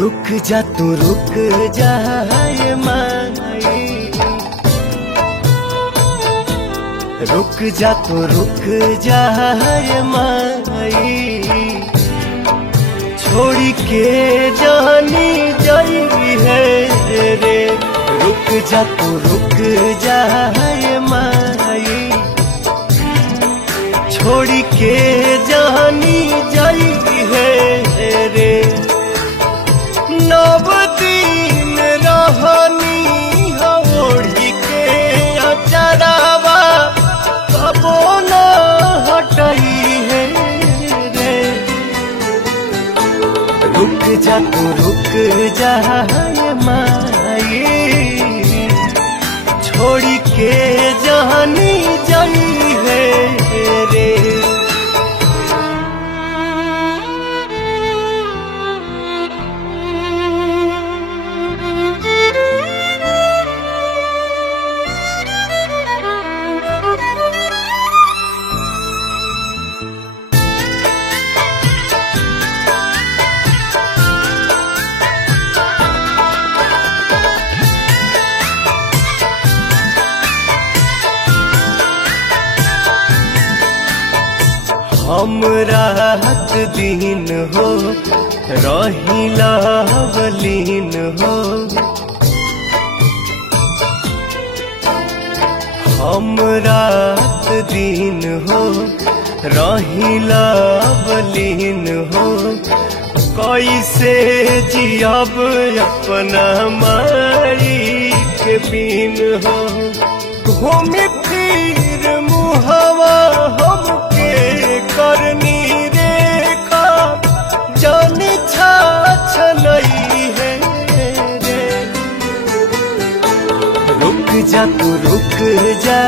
रुक जा तू रुक जा ये माई, रुक जा तू रुक जा ये माई, छोड़ी के जानी जाई है रे। रुक जा तू रुक जा ये माई, छोड़ी के जानी जाई है रे। नव दिन रहनी ओढ़ी के अचरावा कबो न हटई है रे। रुक जा तू रुक जा ये माई, छोड़ी के जानी जाई है रे। हम रात दिन हो रहिला बलीन हो, हम रात दिन हो रहिला बलीन हो। कैसे जियब अपना माई के बिन हो, घूम फिर मुहवा हमके करनी रेखा जानी छाछ नहीं है रे। रुक जा तू रुक जा